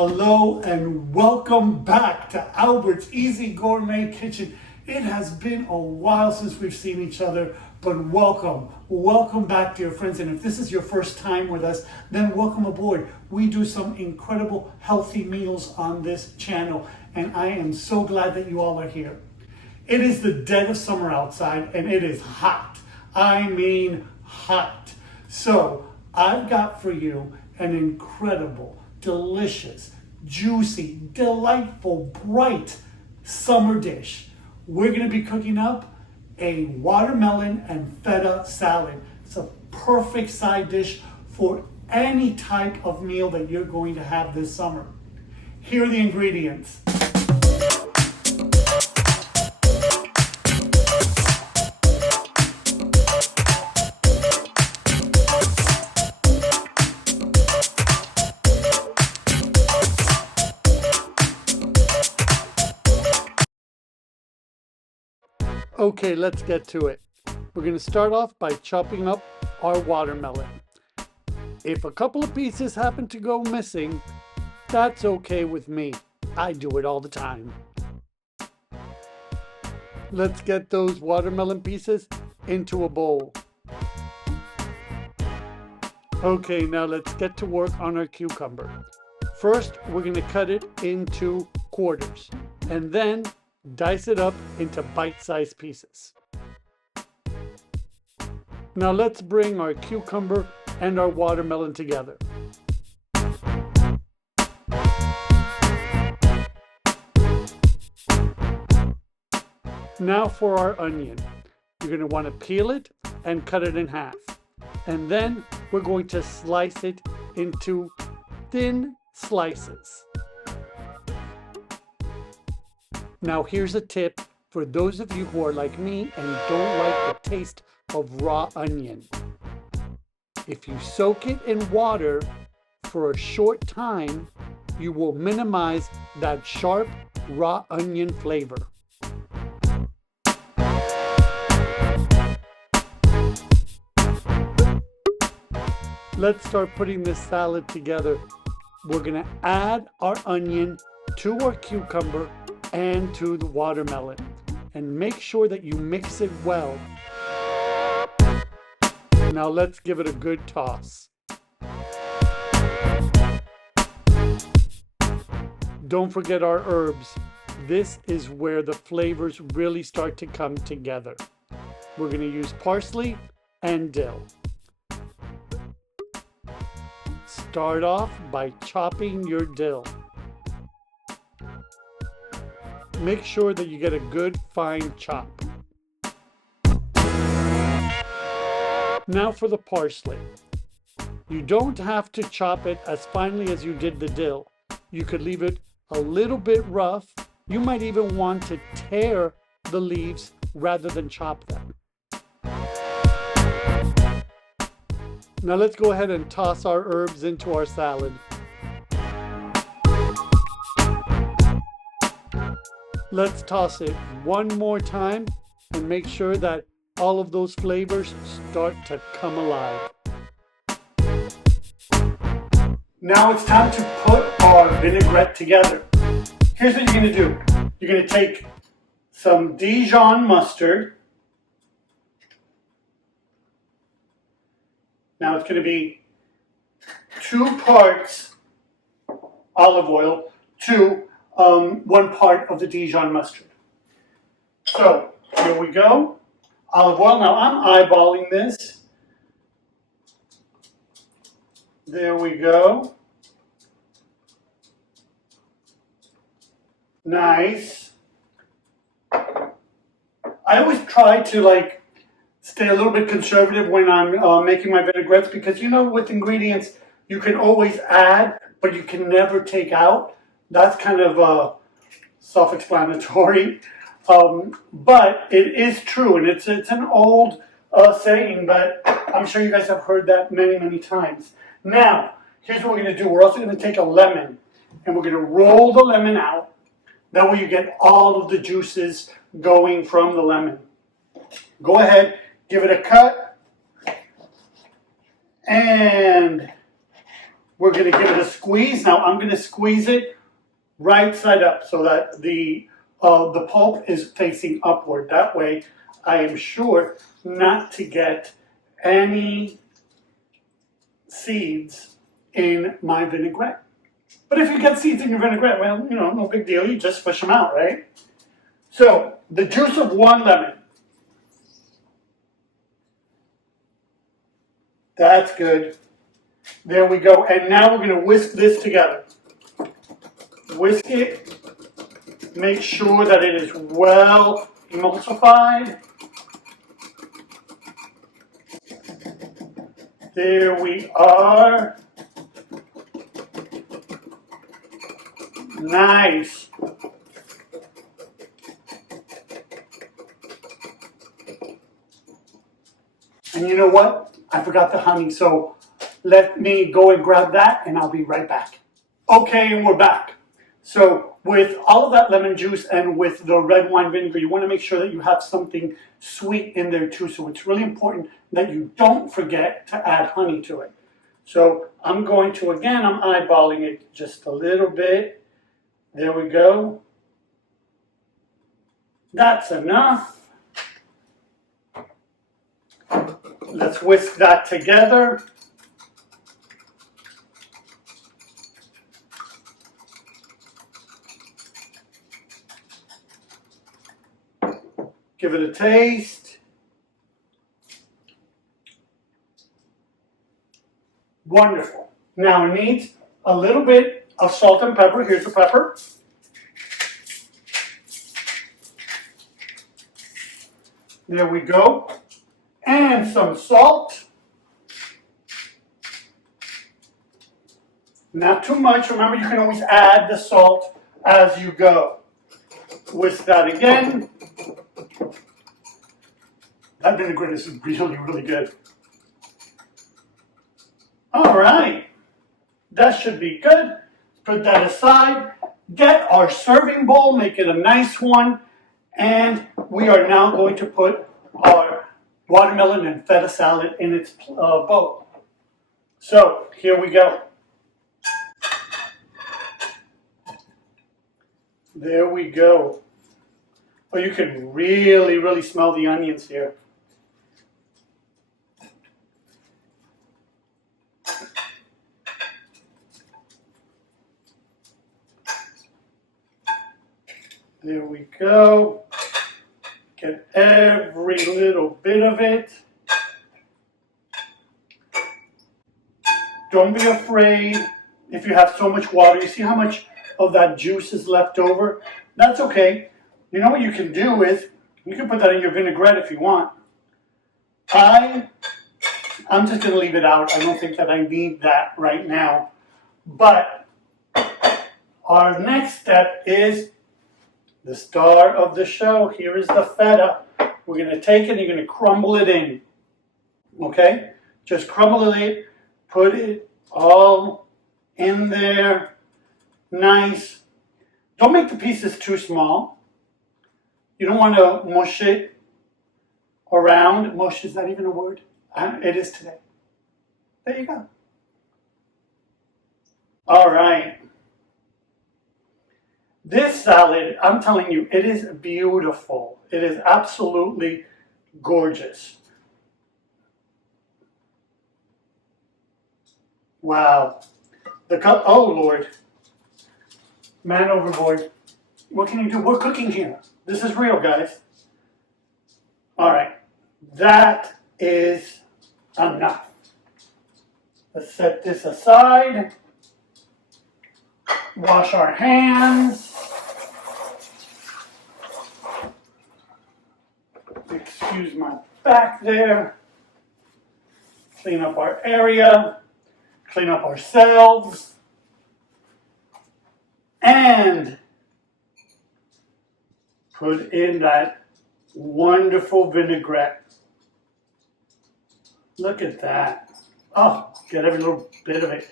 Hello and welcome back to Albert's Easy Gourmet Kitchen. It has been a while since we've seen each other, but welcome back, dear friends. And if this is your first time with us, then welcome aboard. We do some incredible healthy meals on this channel, and I am so glad that you all are here. It is the dead of summer outside, and it is hot. I mean hot. So I've got for you an incredible, delicious, juicy, delightful, bright summer dish. We're going to be cooking up a watermelon and feta salad. It's a perfect side dish for any type of meal that you're going to have this summer. Here are the ingredients. Okay, let's get to it. We're going to start off by chopping up our watermelon. If a couple of pieces happen to go missing, that's okay with me. I do it all the time. Let's get those watermelon pieces into a bowl. Okay, now let's get to work on our cucumber. First, we're going to cut it into quarters and then dice it up into bite-sized pieces. Now let's bring our cucumber and our watermelon together. Now for our onion. You're going to want to peel it and cut it in half. And then we're going to slice it into thin slices. Now here's a tip for those of you who are like me and don't like the taste of raw onion. If you soak it in water for a short time, you will minimize that sharp raw onion flavor. Let's start putting this salad together. We're going to add our onion to our cucumber and to the watermelon, and make sure that you mix it well. Now let's give it a good toss. Don't forget our herbs. This is where the flavors really start to come together. We're going to use parsley and dill. Start off by chopping your dill. Make sure that you get a good fine chop. Now for the parsley. You don't have to chop it as finely as you did the dill. You could leave it a little bit rough. You might even want to tear the leaves rather than chop them. Now let's go ahead and toss our herbs into our salad. Let's toss it one more time and make sure that all of those flavors start to come alive. Now it's time to put our vinaigrette together. Here's what you're going to do. You're going to take some Dijon mustard. Now it's going to be 2 parts olive oil to 1 part of the Dijon mustard. So here we go. Olive oil. Now I'm eyeballing this. There we go. Nice. I always try to stay a little bit conservative when I'm making my vinaigrettes, because with ingredients you can always add, but you can never take out. That's kind of self-explanatory, but it is true, and it's an old saying, but I'm sure you guys have heard that many, many times. Now, here's what we're going to do. We're also going to take a lemon, and we're going to roll the lemon out. That way you get all of the juices going from the lemon. Go ahead, give it a cut, and We're going to give it a squeeze. Now I'm going to squeeze it right side up so that the pulp is facing upward. That way I am sure not to get any seeds in my vinaigrette. But if you get seeds in your vinaigrette, well, you know, no big deal. You just fish them out, right? So the juice of 1 lemon. That's good. There we go. And now we're going to whisk this together. Whisk it. Make sure that it is well emulsified. There we are. Nice. And you know what? I forgot the honey, so let me go and grab that and I'll be right back. Okay, and we're back. So with all of that lemon juice and with the red wine vinegar, you want to make sure that you have something sweet in there too. So it's really important that you don't forget to add honey to it. So I'm going to, again, I'm eyeballing it just a little bit. There we go. That's enough. Let's whisk that together. Give it a taste. Wonderful. Now it needs a little bit of salt and pepper. Here's the pepper. There we go. And some salt. Not too much. Remember, you can always add the salt as you go. Whisk that again. That vinaigrette is really, really good. All right. That should be good. Put that aside. Get our serving bowl. Make it a nice one. And we are now going to put our watermelon and feta salad in its bowl. So here we go. There we go. Oh, you can really, really smell the onions here. There we go. Get every little bit of it. Don't be afraid if you have so much water. You see how much of that juice is left over? That's okay. You know what you can do is, you can put that in your vinaigrette if you want. I'm just going to leave it out. I don't think that I need that right now. But our next step is the star of the show. Here is the feta. We're going to take it and you're going to crumble it in. Okay? Just crumble it, put it all in there. Nice. Don't make the pieces too small. You don't want to mush it around. Mush, is that even a word? It is today. There you go. All right. This salad, I'm telling you, it is beautiful. It is absolutely gorgeous. Wow. Oh, Lord. Man overboard. What can you do? We're cooking here. This is real, guys. All right. That is enough. Let's set this aside. Wash our hands. Excuse my back there. Clean up our area. Clean up ourselves. And put in that wonderful vinaigrette. Look at that. Oh, get every little bit of it.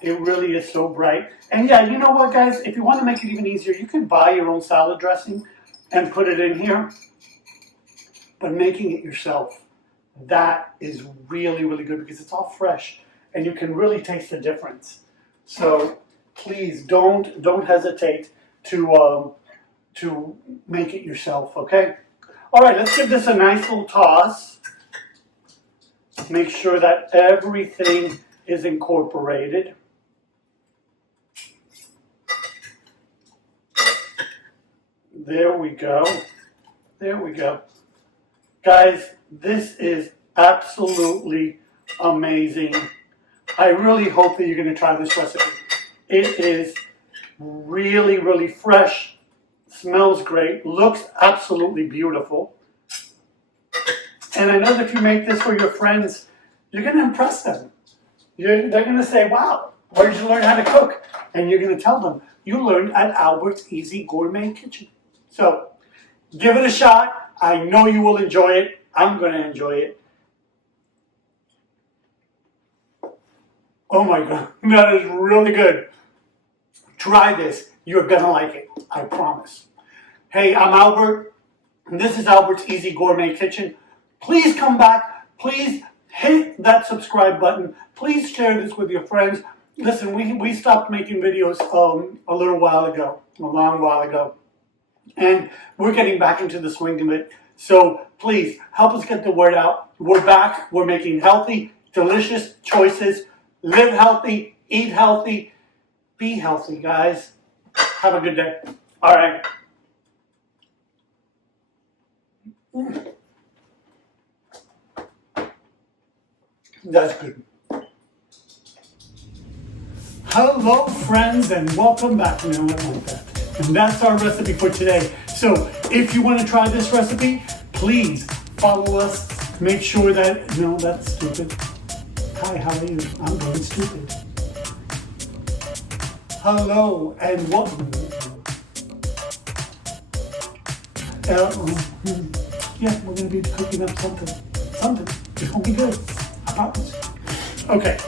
It really is so bright. And yeah, you know what, guys? If you want to make it even easier, you can buy your own salad dressing and put it in here. But making it yourself, that is really, really good because it's all fresh. and you can really taste the difference. So please don't hesitate to make it yourself, okay? All right, let's give this a nice little toss. Make sure that everything is incorporated. There we go. There we go. Guys, this is absolutely amazing. I really hope that you're going to try this recipe. It is really, really fresh, smells great, looks absolutely beautiful. And I know that if you make this for your friends, you're going to impress them. They're going to say, wow, where did you learn how to cook? And you're going to tell them, you learned at Albert's Easy Gourmet Kitchen. So, give it a shot. I know you will enjoy it. I'm going to enjoy it. Oh my God, that is really good. Try this. You're going to like it. I promise. Hey, I'm Albert, and this is Albert's Easy Gourmet Kitchen. Please come back. Please hit that subscribe button. Please share this with your friends. Listen, we stopped making videos a little while ago, a long while ago. And we're getting back into the swing of it. So please help us get the word out. We're back. We're making healthy, delicious choices. Live healthy, eat healthy, be healthy, guys. Have a good day. All right. That's good. Hello, friends, and welcome back. No, I want that. And that's our recipe for today. So if you want to try this recipe, please follow us. Make sure that, no, that's stupid. Hi, how are you? I'm going stupid. Hello and welcome. Yeah, we're going to be cooking up something. Something. It's going to be good. I promise. Okay.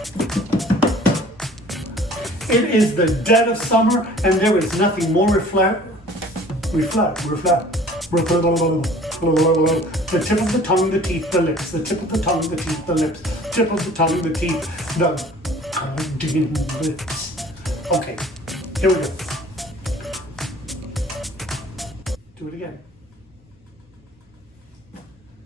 It is the dead of summer, and there is nothing more the tip of the tongue, the teeth, the lips, the tip of the tongue, the teeth, the lips, tip of the tongue, the teeth, the lips. Okay, here we go. Do it again.